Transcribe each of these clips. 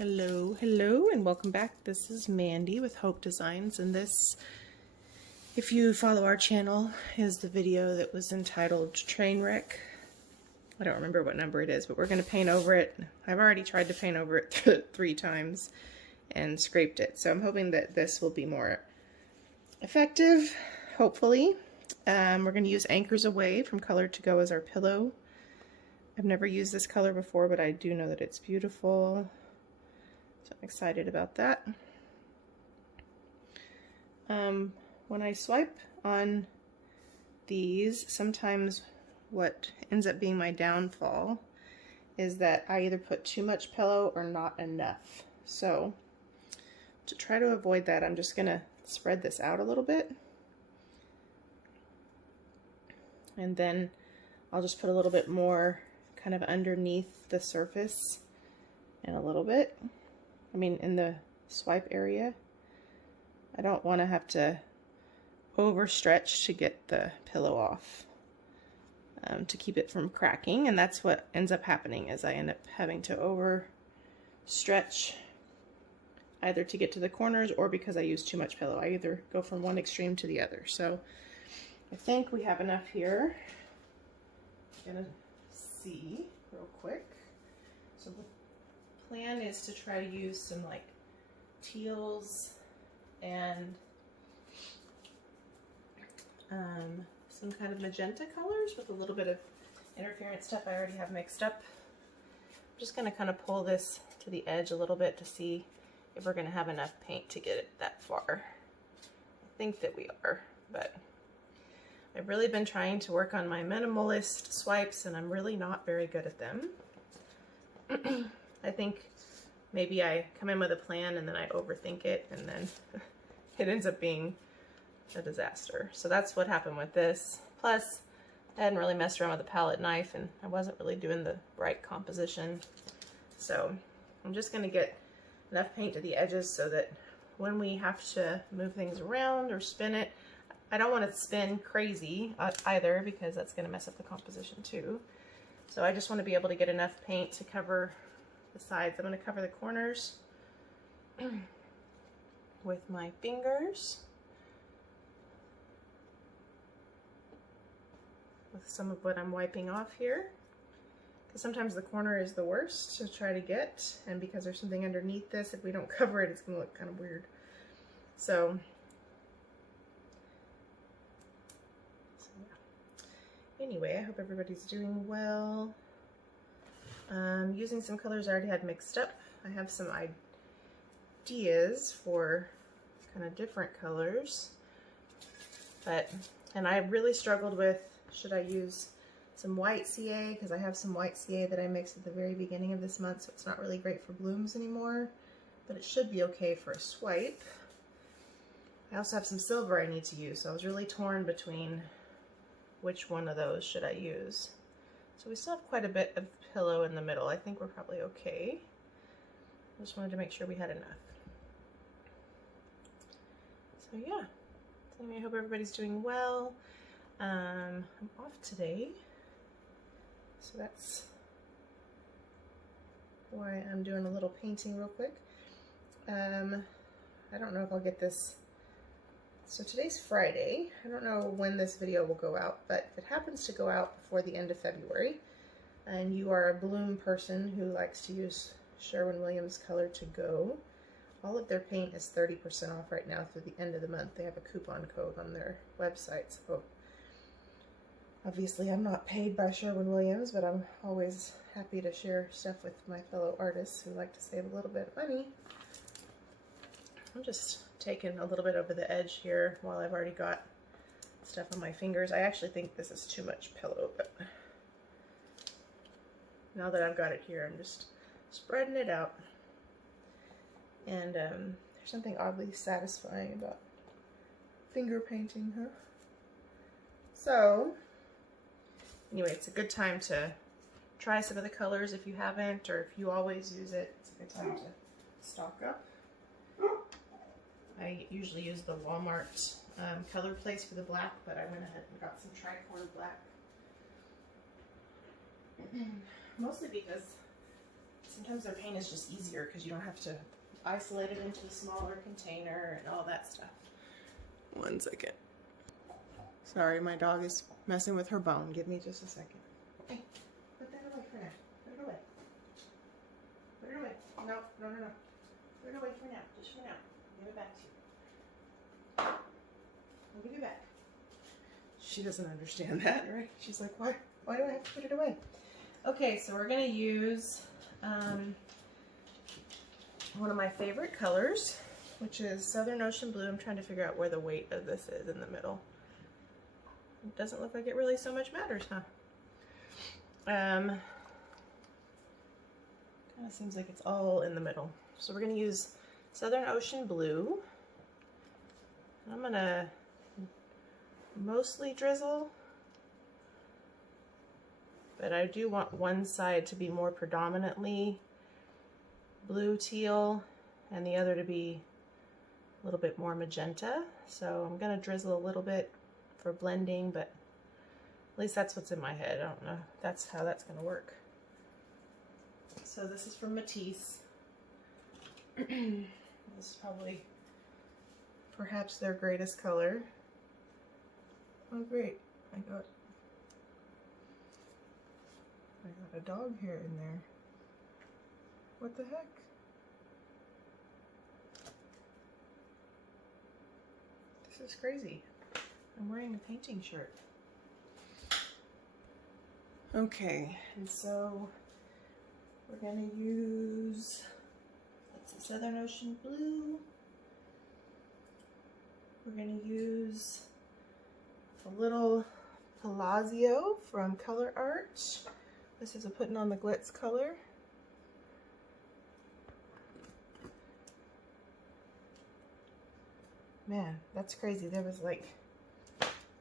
Hello, hello, and welcome back. This is Mandy with Hope Designs, and this, if you follow our channel, is the video that was entitled Trainwreck. I don't remember what number it is, but we're going to paint over it. I've already tried to paint over it 3 times and scraped it, so I'm hoping that this will be more effective, hopefully. We're going to use Anchors Aweigh from Color to Go as our pillow. I've never used this color before, but I do know that it's beautiful. So I'm excited about that. When I swipe on these, sometimes what ends up being my downfall is that I either put too much pillow or not enough. So to try to avoid that, I'm just gonna spread this out a little bit. And then I'll just put a little bit more kind of underneath the surface and a little bit. I mean, in the swipe area. I don't want to have to overstretch to get the pillow off to keep it from cracking, and that's what ends up happening is I end up having to overstretch either to get to the corners or because I use too much pillow. I either go from one extreme to the other. So I think we have enough here. I'm gonna see real quick. So the plan is to try to use some like teals and some kind of magenta colors with a little bit of interference stuff I already have mixed up. I'm just going to kind of pull this to the edge a little bit to see if we're going to have enough paint to get it that far. I think that we are, but I've really been trying to work on my minimalist swipes and I'm really not very good at them. I think maybe I come in with a plan and then I overthink it and then it ends up being a disaster. So that's what happened with this. Plus, I hadn't really messed around with the palette knife and I wasn't really doing the right composition. So I'm just going to get enough paint to the edges so that when we have to move things around or spin it, I don't want to spin crazy either because that's going to mess up the composition too. So I just want to be able to get enough paint to cover the sides. I'm going to cover the corners with my fingers with some of what I'm wiping off here, because sometimes the corner is the worst to try to get, and because there's something underneath this, if we don't cover it, it's going to look kind of weird. So yeah. Anyway, I hope everybody's doing well. Using some colors I already had mixed up. I have some ideas for kind of different colors, and I really struggled with, should I use some white CA, because I have some white CA that I mixed at the very beginning of this month, so it's not really great for blooms anymore, but it should be okay for a swipe. I also have some silver I need to use, so I was really torn between which one of those should I use. So we still have quite a bit of pillow in the middle. I think we're probably okay. I just wanted to make sure we had enough. So yeah, so I hope everybody's doing well. I'm off today, so that's why I'm doing a little painting real quick. I don't know if I'll get this. So today's Friday. I don't know when this video will go out, but if it happens to go out before the end of February, and you are a bloom person who likes to use Sherwin Color to Go, all of their paint is 30% off right now through the end of the month. They have a coupon code on their website. So obviously I'm not paid by Sherwin-Williams, but I'm always happy to share stuff with my fellow artists who like to save a little bit of money. I'm just taking a little bit over the edge here while I've already got stuff on my fingers. I actually think this is too much pillow, but now that I've got it here, I'm just spreading it out. And there's something oddly satisfying about finger painting, huh? So anyway, it's a good time to try some of the colors if you haven't, or if you always use it, it's a good time to stock up. I usually use the Walmart color place for the black, but I went ahead and got some tricorn black. Mostly because sometimes their paint is just easier because you don't have to isolate it into a smaller container and all that stuff. 1 second. Sorry, my dog is messing with her bone. Give me just a second. Hey, put that away for now. Put it away. Put it away. No, no, no, no. Put it away for now. Just for now. I'll give it back to you. I'll give it back. She doesn't understand that, right? She's like, why do I have to put it away? Okay, so we're going to use one of my favorite colors, which is Southern Ocean Blue. I'm trying to figure out where the weight of this is in the middle. It doesn't look like it really so much matters, huh? Kind of seems like it's all in the middle. So we're going to use Southern Ocean Blue. I'm going to mostly drizzle, but I do want one side to be more predominantly blue teal and the other to be a little bit more magenta. So I'm going to drizzle a little bit for blending, but at least that's what's in my head. I don't know if that's how that's going to work. So this is from Matisse. This is probably perhaps their greatest color. Oh great, I got a dog hair in there. What the heck? This is crazy. I'm wearing a painting shirt. Okay, and so we're gonna use, that's the Southern Ocean Blue. We're gonna use a little Palazzio from Colourarte. This is a putting on the Glitz color. Man, that's crazy. There was like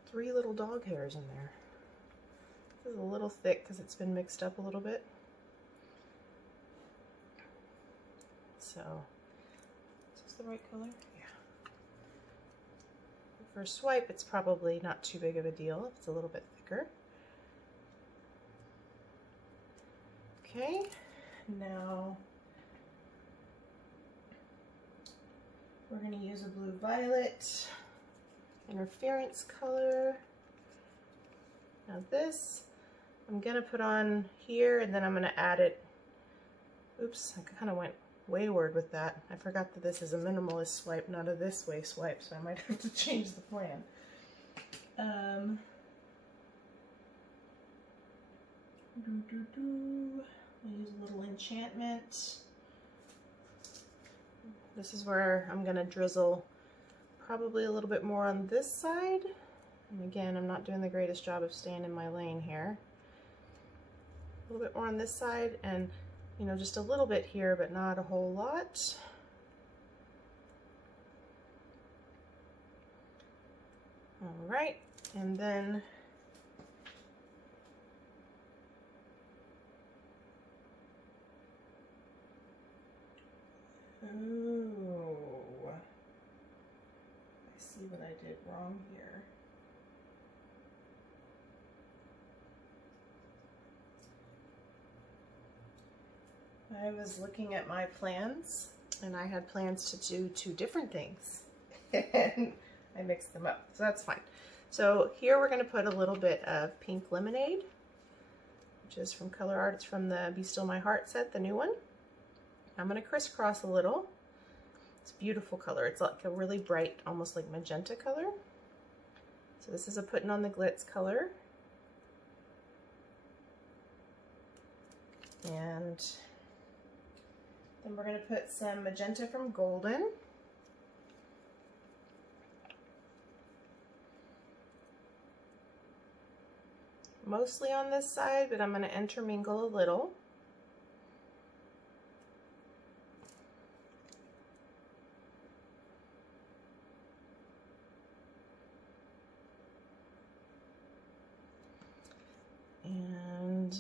3 little dog hairs in there. This is a little thick because it's been mixed up a little bit. So, is this the right color? Yeah. For a swipe, it's probably not too big of a deal. It's a little bit thicker. Okay, now we're going to use a blue violet interference color. Now this I'm going to put on here, and then I'm going to add it. Oops, I kind of went wayward with that. I forgot that this is a minimalist swipe, not a this way swipe, so I might have to change the plan. I'll use a little Enchantment. This is where I'm going to drizzle probably a little bit more on this side. And again, I'm not doing the greatest job of staying in my lane here. A little bit more on this side, and you know, just a little bit here, but not a whole lot. All right, and then oh, I see what I did wrong here. I was looking at my plans, and I had plans to do 2 different things, and I mixed them up, so that's fine. So here we're going to put a little bit of Pink Lemonade, which is from Colourarte. It's from the Be Still My Heart set, the new one. I'm going to crisscross a little. It's a beautiful color. It's like a really bright, almost like magenta color. So this is a putting on the Glitz color. And then we're going to put some magenta from Golden. Mostly on this side, but I'm going to intermingle a little. And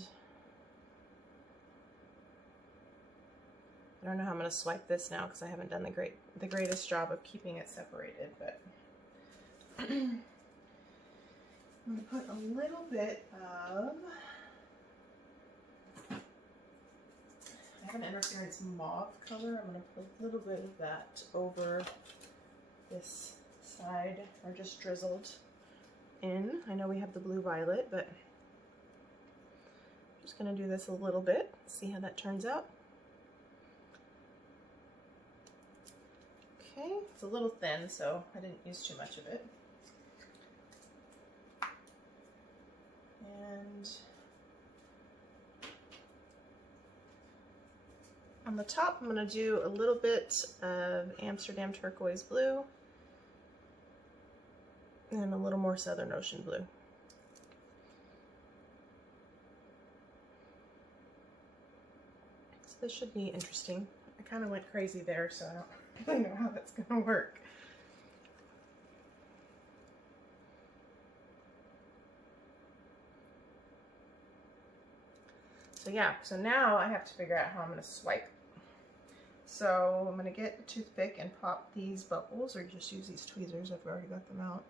I don't know how I'm going to swipe this now because I haven't done the greatest job of keeping it separated, but I'm going to put a little bit of, I have an interference mauve color. I'm going to put a little bit of that over this side, or just drizzled in. I know we have the blue violet, but I'm just going to do this a little bit, see how that turns out. Okay, it's a little thin, so I didn't use too much of it. And on the top, I'm going to do a little bit of Amsterdam turquoise blue and a little more Southern Ocean blue. So this should be interesting. I kind of went crazy there, so I don't really know how that's going to work. So yeah, so now I have to figure out how I'm going to swipe. So I'm going to get a toothpick and pop these bubbles, or just use these tweezers. I've already got them out.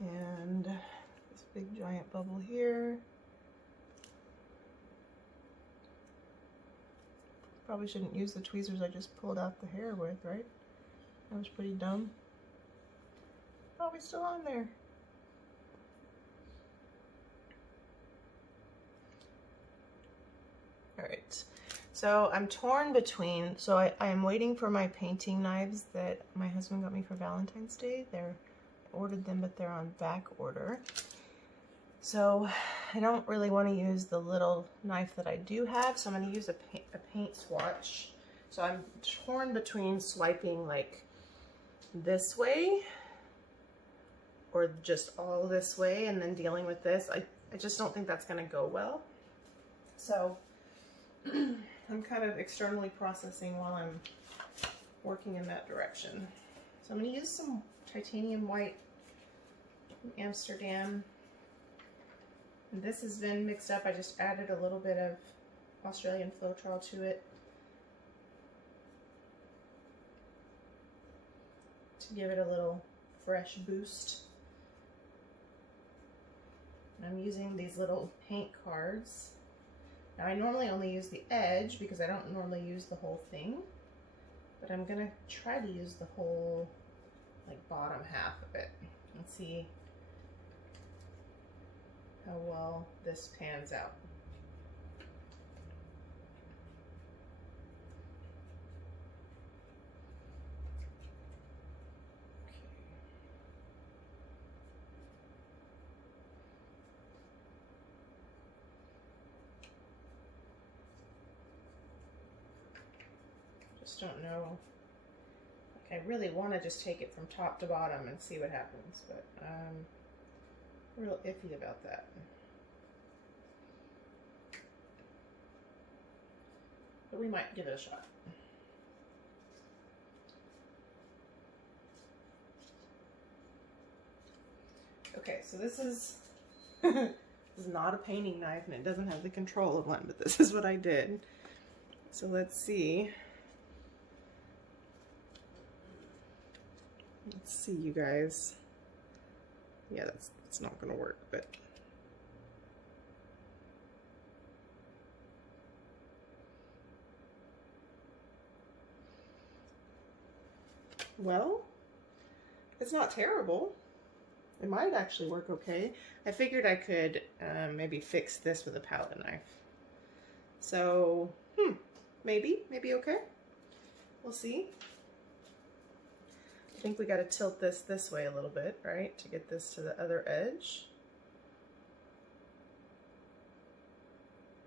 And this big giant bubble here. Probably shouldn't use the tweezers I just pulled out the hair with, right? That was pretty dumb. Oh, we're still on there. All right, so I'm torn between, so I am waiting for my painting knives that my husband got me for Valentine's Day. I ordered them, but they're on back order. So I don't really want to use the little knife that I do have, so I'm going to use a paint swatch. So I'm torn between swiping like this way, or just all this way, and then dealing with this. I just don't think that's going to go well. So I'm kind of externally processing while I'm working in that direction. So I'm going to use some titanium white from Amsterdam. And this has been mixed up. I just added a little bit of Australian Floetrol to it to give it a little fresh boost. And I'm using these little paint cards. Now I normally only use the edge because I don't normally use the whole thing, but I'm gonna try to use the whole like bottom half of it and see how well this pans out. Don't know. Like, I really want to just take it from top to bottom and see what happens, but I'm real iffy about that. But we might give it a shot. Okay, so this is this is not a painting knife, and it doesn't have the control of one, but this is what I did. So let's see. Let's see, you guys. Yeah, that's not gonna work, but well, it's not terrible. It might actually work okay. I figured I could maybe fix this with a palette knife. So, maybe okay. We'll see. I think we got to tilt this way a little bit, right, to get this to the other edge.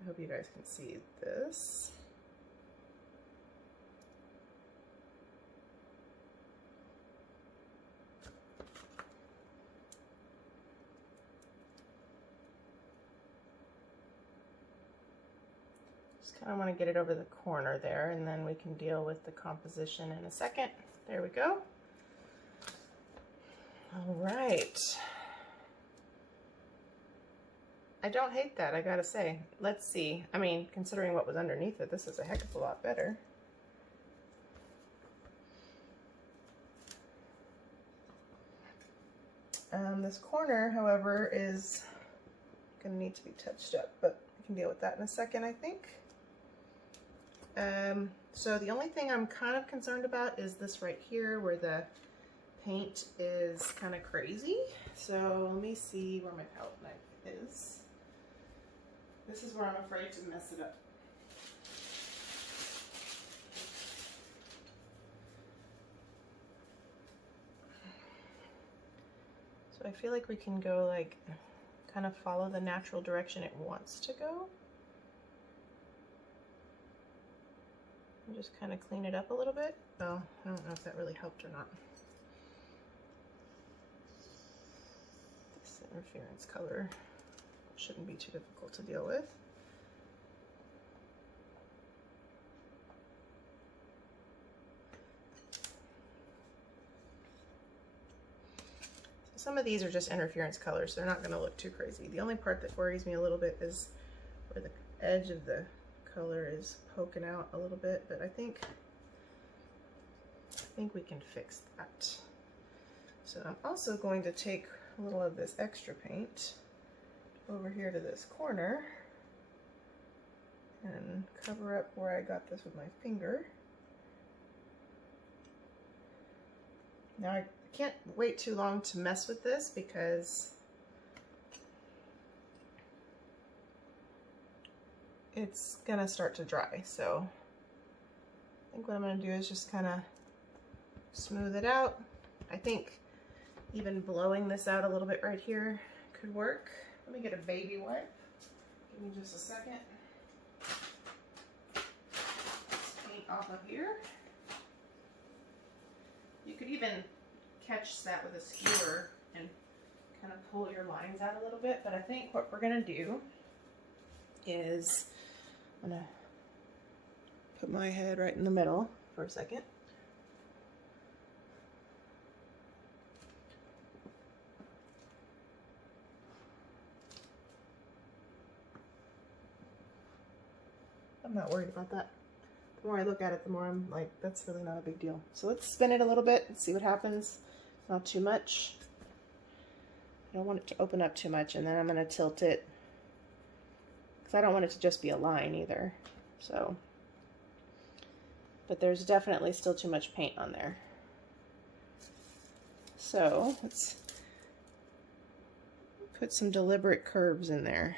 I hope you guys can see this. Just kind of want to get it over the corner there, and then we can deal with the composition in a second. There we go. All right. I don't hate that, I gotta say. Let's see. I mean, considering what was underneath it, this is a heck of a lot better. This corner, however, is going to need to be touched up, but I can deal with that in a second, I think. So the only thing I'm kind of concerned about is this right here where the paint is kind of crazy. So let me see where my palette knife is. This is where I'm afraid to mess it up. So I feel like we can go like, kind of follow the natural direction it wants to go. And just kind of clean it up a little bit. Oh, I don't know if that really helped or not. This interference color shouldn't be too difficult to deal with. Some of these are just interference colors, so they're not going to look too crazy. The only part that worries me a little bit is where the edge of the color is poking out a little bit, but I think we can fix that. So I'm also going to take a little of this extra paint over here to this corner and cover up where I got this with my finger. Now I can't wait too long to mess with this because it's gonna start to dry. So I think what I'm gonna do is just kind of smooth it out. I think even blowing this out a little bit right here could work. Let me get a baby wipe. Give me just a second. Let's paint off of here. You could even catch that with a skewer and kind of pull your lines out a little bit, but I think what we're gonna do is I'm gonna put my head right in the middle for a second. I'm not worried about that. The more I look at it, the more I'm like, that's really not a big deal. So let's spin it a little bit and see what happens. Not too much. I don't want it to open up too much, and then I'm going to tilt it because I don't want it to just be a line either. So, but there's definitely still too much paint on there. So let's put some deliberate curves in there.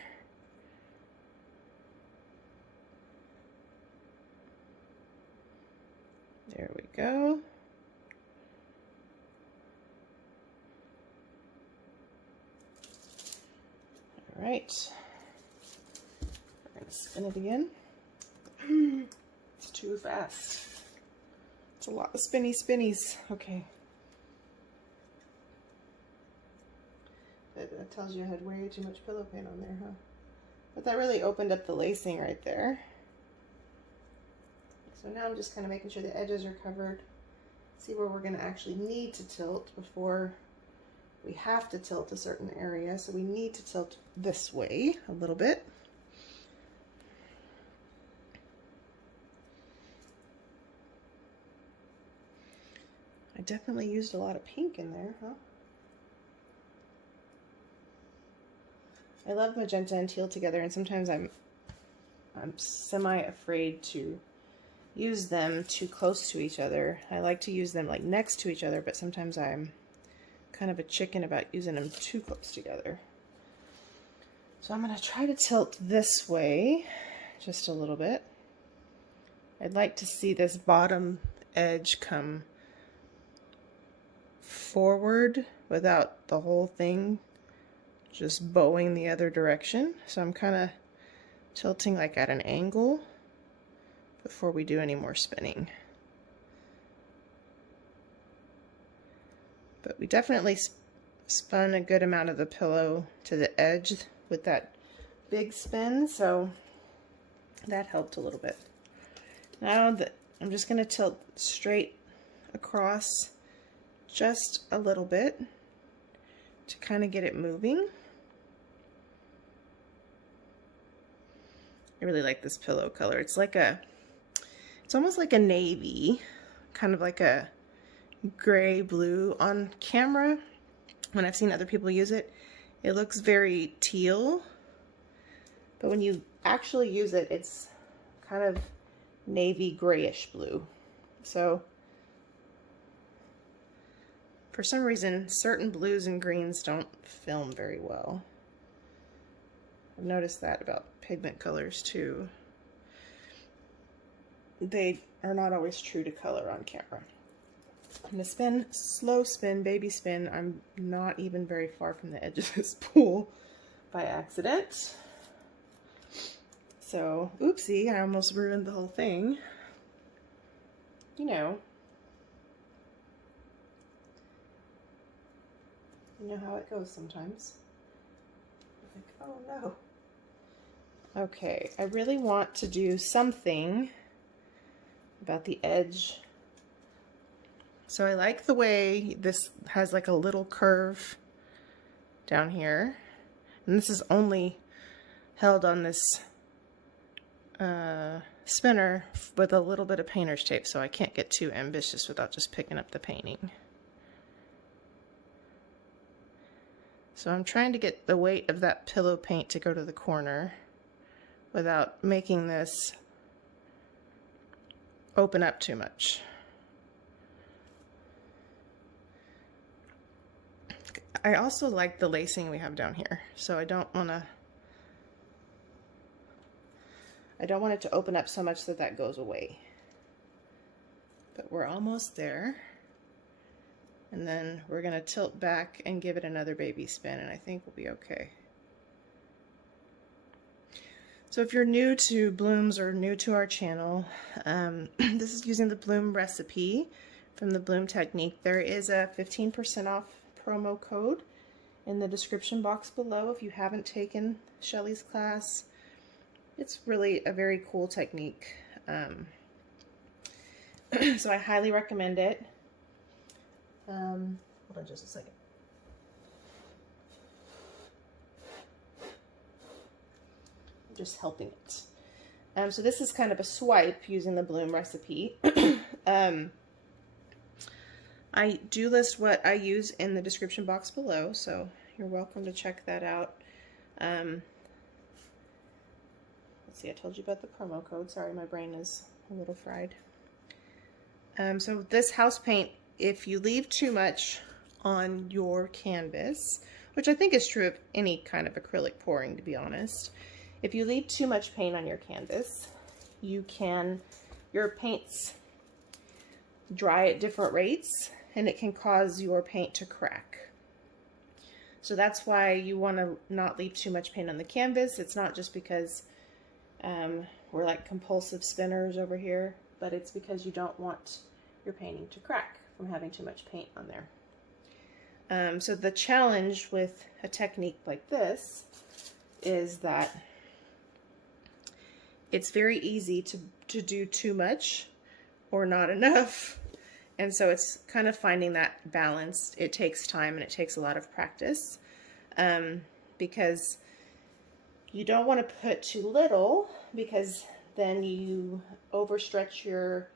There we go. All right. We're going to spin it again. It's too fast. It's a lot of spinnies. Okay. That tells you I had way too much pillow paint on there, huh? But that really opened up the lacing right there. So now I'm just kind of making sure the edges are covered. See where we're going to actually need to tilt before we have to tilt a certain area. So we need to tilt this way a little bit. I definitely used a lot of pink in there, huh? I love magenta and teal together, and sometimes I'm semi-afraid to use them too close to each other. I like to use them like next to each other, but sometimes I'm kind of a chicken about using them too close together. So I'm going to try to tilt this way just a little bit. I'd like to see this bottom edge come forward without the whole thing just bowing the other direction. So I'm kind of tilting like at an angle before we do any more spinning. But we definitely spun a good amount of the pillow to the edge with that big spin, so that helped a little bit. Now I'm just going to tilt straight across just a little bit to kind of get it moving. I really like this pillow color. It's like it's almost like a navy, kind of like a gray blue on camera. when I've seen other people use it, it looks very teal, but when you actually use it, it's kind of navy grayish blue. So for some reason, certain blues and greens don't film very well. I've noticed that about pigment colors too. They are not always true to color on camera. I'm gonna spin, slow spin, baby spin. I'm not even very far from the edge of this pool by accident. So, oopsie, I almost ruined the whole thing. You know how it goes sometimes. Like, oh no. Okay, I really want to do something about the edge. So I like the way this has like a little curve down here. And this is only held on this spinner with a little bit of painter's tape, so I can't get too ambitious without just picking up the painting. So I'm trying to get the weight of that pillow paint to go to the corner without making this open up too much. I also like the lacing we have down here, so I don't want it to open up so much that that goes away. But we're almost there. And then we're gonna tilt back and give it another baby spin, and I think we'll be okay. So if you're new to blooms or new to our channel, this is using the bloom recipe from the Bloom Technique. There is a 15% off promo code in the description box below if you haven't taken Shelly's class. It's really a very cool technique. So I highly recommend it. Hold on just a second. I'm just helping it. So this is kind of a swipe using the bloom recipe. I do list what I use in the description box below, so you're welcome to check that out. Let's see, I told you about the promo code. Sorry, my brain is a little fried. So this house paint, if you leave too much on your canvas, which I think is true of any kind of acrylic pouring, to be honest, if you leave too much paint on your canvas, your paints dry at different rates, and it can cause your paint to crack. So that's why you want to not leave too much paint on the canvas. It's not just because we're like compulsive spinners over here, but it's because you don't want your painting to crack from having too much paint on there. So the challenge with a technique like this is that it's very easy to do too much or not enough. And so it's kind of finding that balance. It takes time and it takes a lot of practice, because you don't want to put too little, because then you overstretch your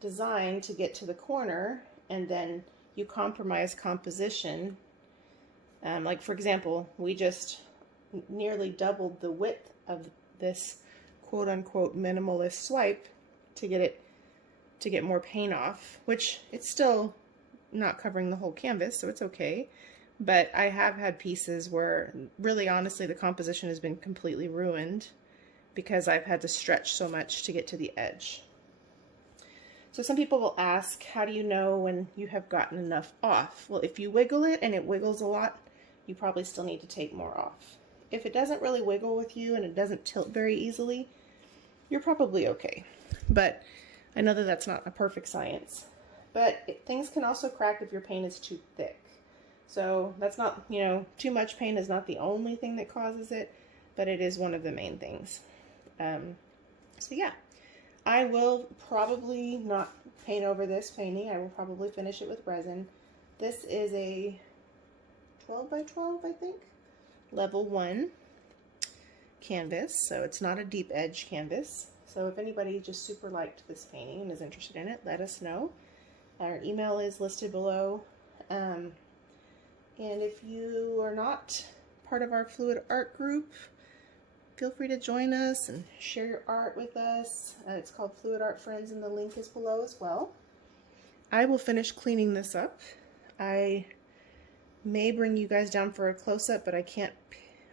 design to get to the corner, and then you compromise composition. Like for example, we just nearly doubled the width of this quote-unquote minimalist swipe to get more paint off, which it's still not covering the whole canvas, so it's okay. But I have had pieces where really honestly the composition has been completely ruined because I've had to stretch so much to get to the edge. So some people will ask, how do you know when you have gotten enough off? Well, if you wiggle it and it wiggles a lot, you probably still need to take more off. If it doesn't really wiggle with you and it doesn't tilt very easily, you're probably okay. But I know that that's not a perfect science. But things can also crack if your paint is too thick. So that's not, you know, too much paint is not the only thing that causes it, but it is one of the main things. So yeah, I will probably not paint over this painting. I will probably finish it with resin. This is a 12 by 12, I think, level 1 canvas, so it's not a deep edge canvas. So if anybody just super liked this painting and is interested in it, let us know. Our email is listed below. And if you are not part of our fluid art group, feel free to join us and share your art with us. It's called Fluid Art Friends, and the link is below as well. I will finish cleaning this up. I may bring you guys down for a close-up, but I can't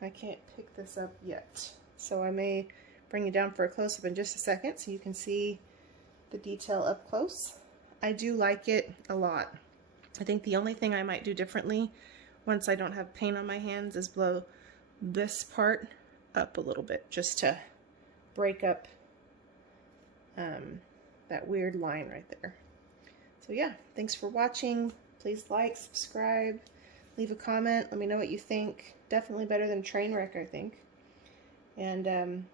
pick this up yet. So I may bring you down for a close-up in just a second so you can see the detail up close. I do like it a lot. I think the only thing I might do differently once I don't have paint on my hands is blow this part up a little bit, just to break up that weird line right there. So yeah, thanks for watching. Please like, subscribe, leave a comment, let me know what you think. Definitely better than Trainwreck, I think. And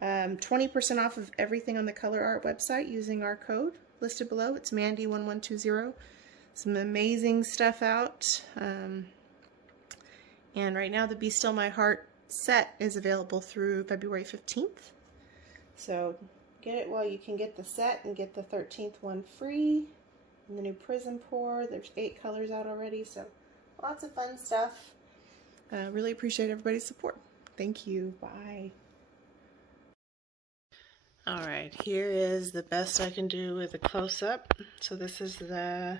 20% off of everything on the Colourarte website using our code listed below. It's Mandy1120. Some amazing stuff out. And right now the Be Still My Heart set is available through February 15th. So get it while you can get the set and get the 13th one free. And the new Prism Pour. There's 8 colors out already, so lots of fun stuff. Really appreciate everybody's support. Thank you. Bye. Alright, here is the best I can do with a close-up. So this is the,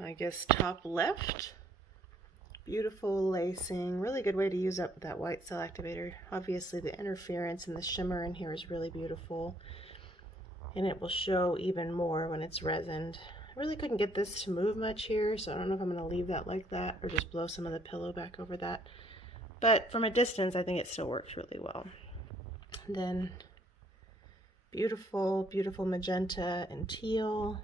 I guess, top left. Beautiful lacing. Really good way to use up that white cell activator. Obviously the interference and the shimmer in here is really beautiful. And it will show even more when it's resined. I really couldn't get this to move much here, so I don't know if I'm going to leave that like that or just blow some of the pillow back over that. But from a distance, I think it still works really well. And then beautiful, beautiful magenta and teal.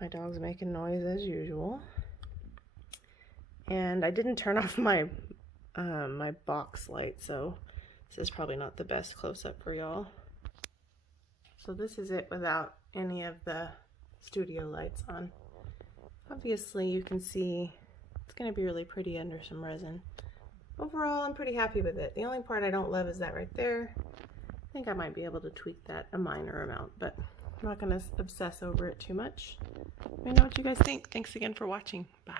My dog's making noise as usual. And I didn't turn off my my box light, so this is probably not the best close-up for y'all. So this is it without any of the studio lights on. Obviously you can see it's going to be really pretty under some resin. Overall, I'm pretty happy with it. The only part I don't love is that right there. I think I might be able to tweak that a minor amount, but I'm not going to obsess over it too much. Let me know what you guys think. Thanks again for watching. Bye.